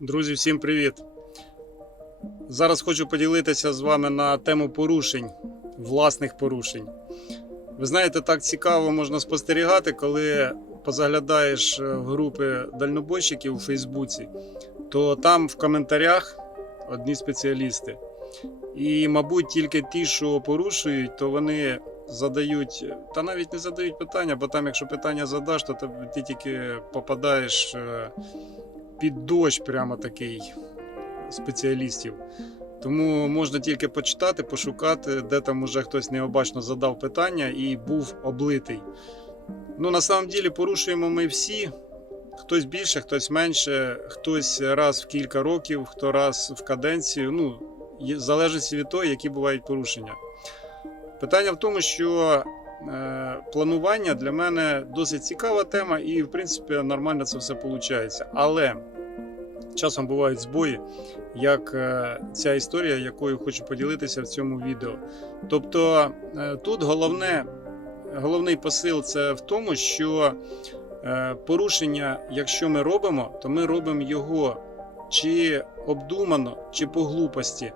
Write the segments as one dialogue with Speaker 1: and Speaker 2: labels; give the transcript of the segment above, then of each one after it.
Speaker 1: Друзі, всім привіт! Зараз хочу поділитися з вами на тему порушень, власних порушень. Ви знаєте, так цікаво можна спостерігати, коли позаглядаєш в групи дальнобойщиків у Фейсбуці, то там в коментарях одні спеціалісти. І, мабуть, тільки ті, що порушують, то вони задають, та навіть не задають питання, бо там, якщо питання задаш, то ти- ти тільки попадаєш е, під дощ, прямо такий спеціалістів. Тому можна тільки почитати, пошукати, де там уже хтось необачно задав питання і був облитий. Ну, на самом ділі порушуємо ми всі. Хтось більше, хтось менше, хтось раз в кілька років, хто раз в каденцію. Ну, залежить від того, які бувають порушення. Питання в тому, що планування для мене досить цікава тема, і, в принципі, нормально це все виходить. Але часом бувають збої, як е, ця історія, якою хочу поділитися в цьому відео. Тобто е, тут головне, головний посил це в тому, що е, порушення, якщо ми робимо, то ми робимо його чи обдумано, чи по глупості,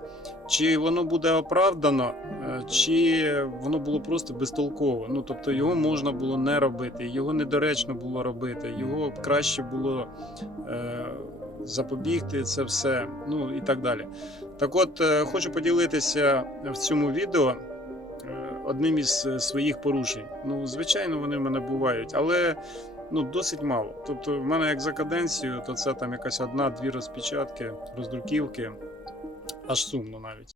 Speaker 1: чи воно буде оправдано, е, чи воно було просто безтолково. Ну тобто його можна було не робити, його недоречно було робити, його краще було е, запобігти це все, ну і так далі. Так от, е, хочу поділитися в цьому відео е, одним із своїх порушень. Ну, звичайно, вони в мене бувають, але ну, досить мало. Тобто, в мене як за каденцію, то це там якась одна-дві розпечатки, роздруківки, аж сумно навіть.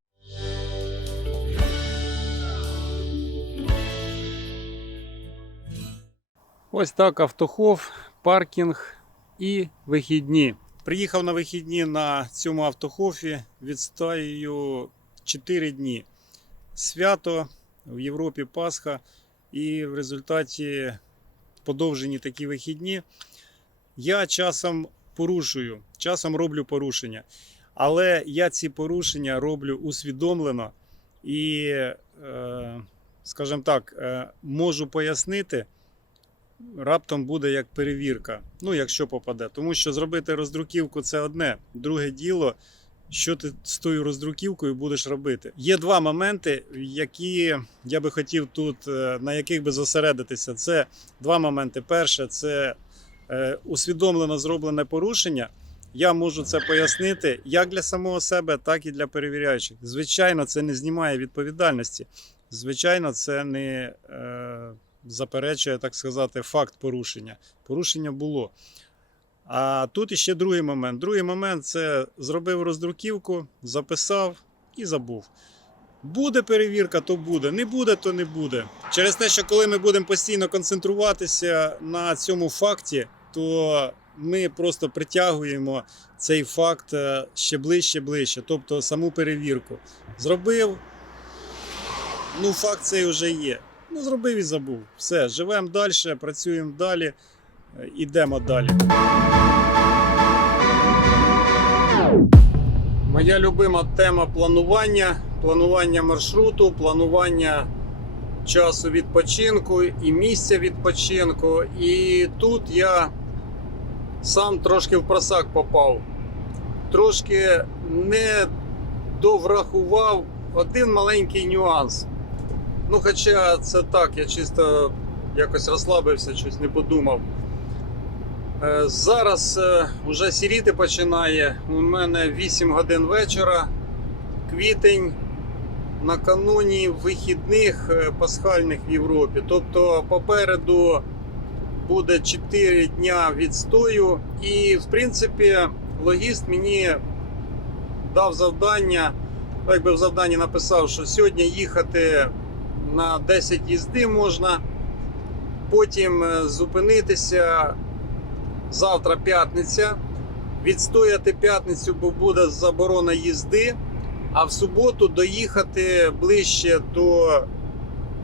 Speaker 1: Ось так автохов, паркінг і вихідні. Приїхав на вихідні на цьому автохофі, відстаю 4 дні. Свято в Європі Пасха, і в результаті подовжені такі вихідні. Я часом порушую, часом роблю порушення. Але я ці порушення роблю усвідомлено і, е, скажімо так, е, можу пояснити раптом буде як перевірка. Ну, якщо попаде. Тому що зробити роздруківку це одне. Друге діло, що ти з тою роздруківкою будеш робити. Є два моменти, які я би хотів тут, е, на яких би зосередитися. Це два моменти. Перше, це усвідомлено зроблене порушення. Я можу це пояснити як для самого себе, так і для перевіряючих. Звичайно, це не знімає відповідальності. Звичайно, це не е, заперечує, так сказати, факт порушення. Порушення було. А тут іще другий момент. Другий момент це зробив роздруківку, записав і забув. Буде перевірка, то буде. Не буде, то не буде. Через те, що коли ми будемо постійно концентруватися на цьому факті, то ми просто притягуємо цей факт е, ще ближче, ближче, тобто саму перевірку. Зробив, ну факт цей вже є. Ну, зробив і забув. Все, живемо далі, працюємо далі, е, ідемо далі. Моя любима тема планування, планування маршруту, планування часу відпочинку і місця відпочинку. І тут я сам трошки в просак попав. Трошки не доврахував один маленький нюанс. Ну, хоча це так, я чисто якось розслабився, щось не подумав. Е, Зараз е, вже сіріти починає. У мене 8 годин вечора, квітень, накануні вихідних е, пасхальних в Європі. Тобто попереду буде 4 дня відстою. І, в принципі, логіст мені дав завдання, ну, якби в завданні написав, що сьогодні їхати на 10 їзди можна, потім е, зупинитися завтра п'ятниця, відстояти п'ятницю, бо буде заборона їзди, а в суботу доїхати ближче до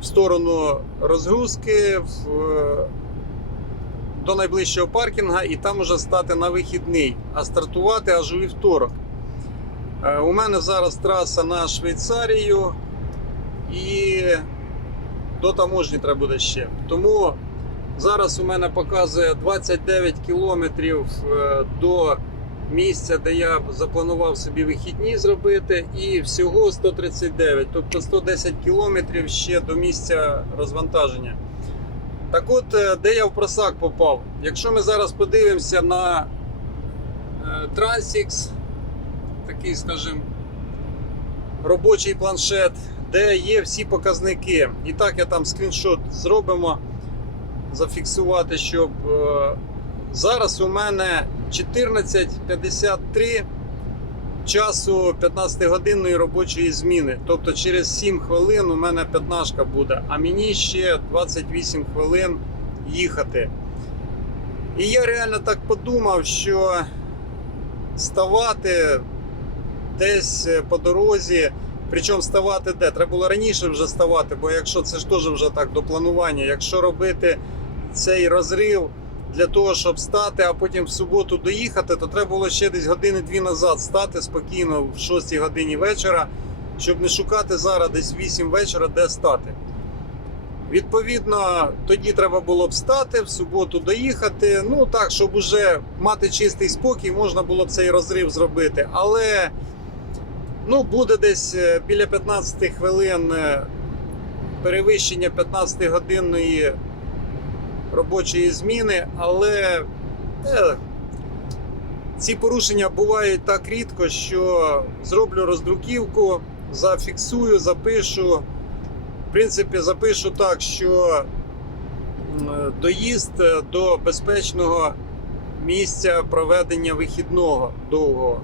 Speaker 1: в сторону розгрузки в, е, до найближчого паркінга і там уже стати на вихідний, а стартувати аж у вівторок. Е, У мене зараз траса на Швейцарію і до таможні треба буде ще. Тому зараз у мене показує 29 кілометрів е, до місця, де я запланував собі вихідні зробити, і всього 139, тобто 110 кілометрів ще до місця розвантаження. Так от, е, де я в просак попав? Якщо ми зараз подивимося на е, Transix, такий, скажімо, робочий планшет, де є всі показники. І так я там скріншот зробимо, зафіксувати, щоб е, зараз у мене 14.53 часу 15-годинної робочої зміни. Тобто через 7 хвилин у мене 15 буде, а мені ще 28 хвилин їхати. І я реально так подумав, що ставати десь е, по дорозі. Причому ставати де? Треба було раніше вже ставати, бо якщо це ж теж вже так до планування, якщо робити цей розрив для того, щоб стати, а потім в суботу доїхати, то треба було ще десь години-дві назад стати спокійно в 6 годині вечора, щоб не шукати зараз десь 8 вечора, де стати. Відповідно, тоді треба було б стати, в суботу доїхати. Ну так, щоб уже мати чистий спокій, можна було б цей розрив зробити. Але ну, буде десь е, біля 15 хвилин е, перевищення 15-годинної робочої зміни, але е, ці порушення бувають так рідко, що зроблю роздруківку, зафіксую, запишу. В принципі, запишу так, що доїзд е, до безпечного місця проведення вихідного довгого.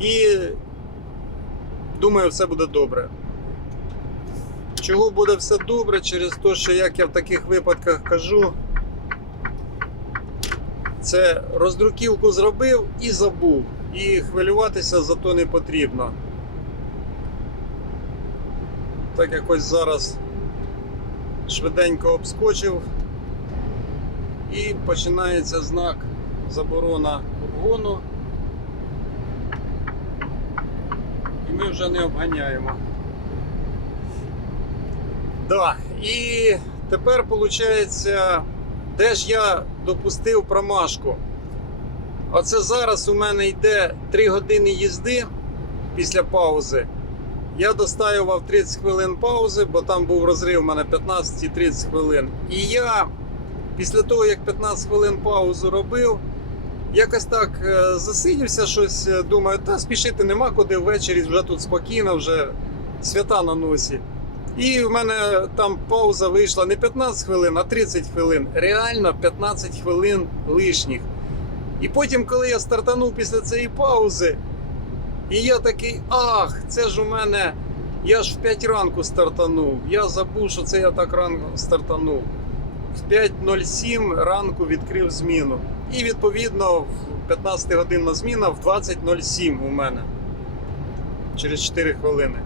Speaker 1: І думаю, все буде добре. Чого буде все добре? Через те, що як я в таких випадках кажу, це роздруківку зробив і забув. І хвилюватися за то не потрібно. Так якось зараз швиденько обскочив і починається знак заборона обгону. І ми вже не обганяємо. Да. І тепер виходить, де ж я допустив промашку. Оце зараз у мене йде 3 години їзди після паузи. Я достаював 30 хвилин паузи, бо там був розрив у мене 15 і 30 хвилин. І я після того, як 15 хвилин паузу робив, якось так е, засидівся щось, е, думаю, та спішити нема куди ввечері, вже тут спокійно, вже свята на носі. І в мене там пауза вийшла не 15 хвилин, а 30 хвилин. Реально 15 хвилин лишніх. І потім, коли я стартанув після цієї паузи, і я такий, ах, це ж у мене. Я ж в 5 ранку стартанув. Я забув, що це я так рано стартанув. В 5.07 ранку відкрив зміну. І відповідно 15 годинна зміна в 20.07 у мене. Через 4 хвилини.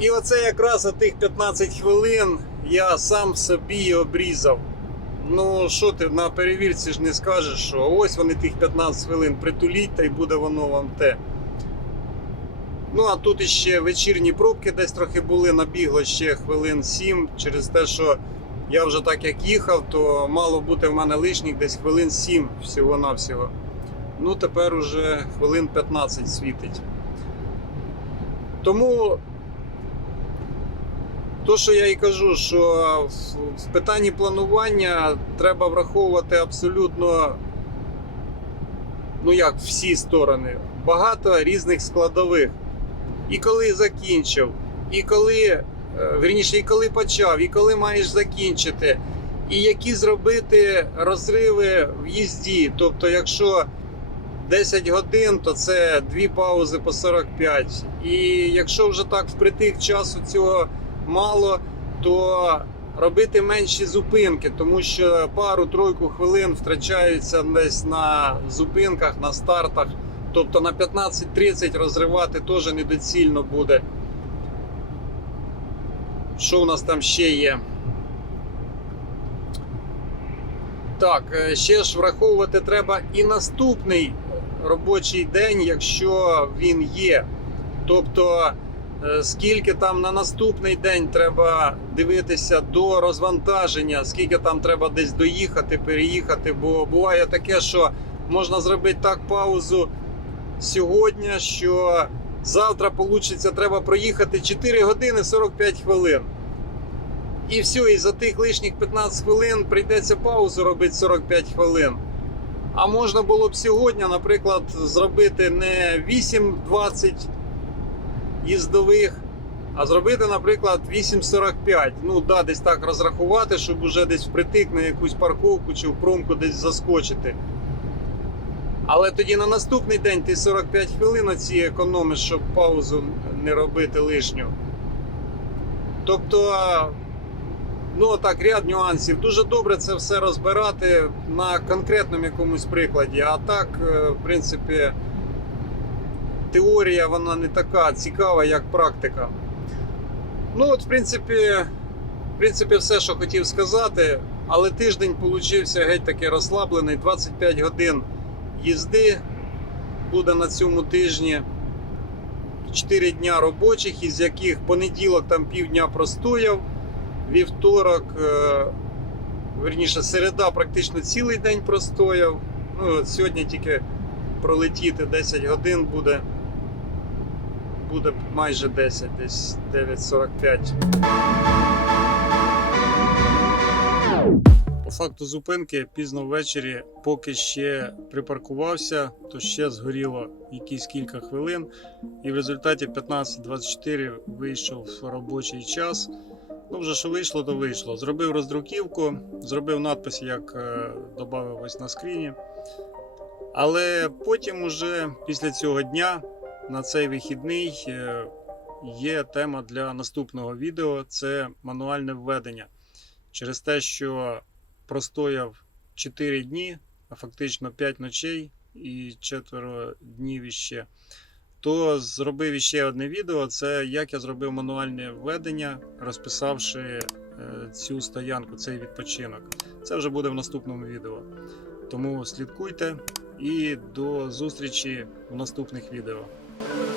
Speaker 1: І оце якраз тих 15 хвилин я сам собі обрізав. Ну, що ти на перевірці ж не скажеш, що ось вони тих 15 хвилин притуліть, та й буде воно вам те. Ну, а тут іще вечірні пробки десь трохи були, набігло ще хвилин 7 через те, що я вже так як їхав, то мало бути в мене лишніх десь хвилин 7 всього-навсього. Ну, тепер уже хвилин 15 світить. Тому то, що я і кажу, що в- питанні планування треба враховувати абсолютно, ну як, всі сторони. Багато різних складових. І коли закінчив, і коли, е, вірніше, і коли почав, і коли маєш закінчити, і які зробити розриви в їзді. Тобто, якщо 10 годин, то це дві паузи по 45. І якщо вже так впритик часу цього мало, то робити менші зупинки, тому що пару-тройку хвилин втрачаються десь на зупинках, на стартах. Тобто на 15-30 розривати теж недоцільно буде. Що у нас там ще є? Так, е, ще ж враховувати треба і наступний робочий день, якщо він є. Тобто скільки там на наступний день треба дивитися до розвантаження, скільки там треба десь доїхати, переїхати. Бо буває таке, що можна зробити так паузу сьогодні, що завтра вийде, треба проїхати 4 години 45 хвилин. І все, і за тих лишніх 15 хвилин прийдеться паузу робити 45 хвилин. А можна було б сьогодні, наприклад, зробити не 8-20 їздових, а зробити, наприклад, 8.45. Ну, да, десь так розрахувати, щоб уже десь впритик на якусь парковку чи в промку десь заскочити. Але тоді на наступний день ти 45 хвилин оці економиш, щоб паузу не робити лишню. Тобто, ну так, ряд нюансів. Дуже добре це все розбирати на конкретному якомусь прикладі. А так, е, в принципі, теорія вона не така цікава, як практика. Ну, от, в принципі, в принципі, все, що хотів сказати, але тиждень получився геть таки розслаблений. 25 годин їзди буде на цьому тижні. 4 дня робочих, із яких понеділок там півдня простояв, вівторок, е, верніше, середа практично цілий день простояв. Ну, от сьогодні тільки пролетіти 10 годин буде. Буде майже 10, десь 9.45. По факту зупинки пізно ввечері, поки ще припаркувався, то ще згоріло якісь кілька хвилин. І в результаті 15.24 вийшов робочий час. Ну, вже що вийшло, то вийшло. Зробив роздруківку, зробив надпис, як е, додав ось на скріні. Але потім, уже після цього дня, на цей вихідний, е, є тема для наступного відео: це мануальне введення. Через те, що простояв 4 дні, а фактично 5 ночей і 4 днів іще, то зробив іще одне відео: це як я зробив мануальне введення, розписавши е, цю стоянку, цей відпочинок. Це вже буде в наступному відео. Тому слідкуйте і до зустрічі в наступних відео. you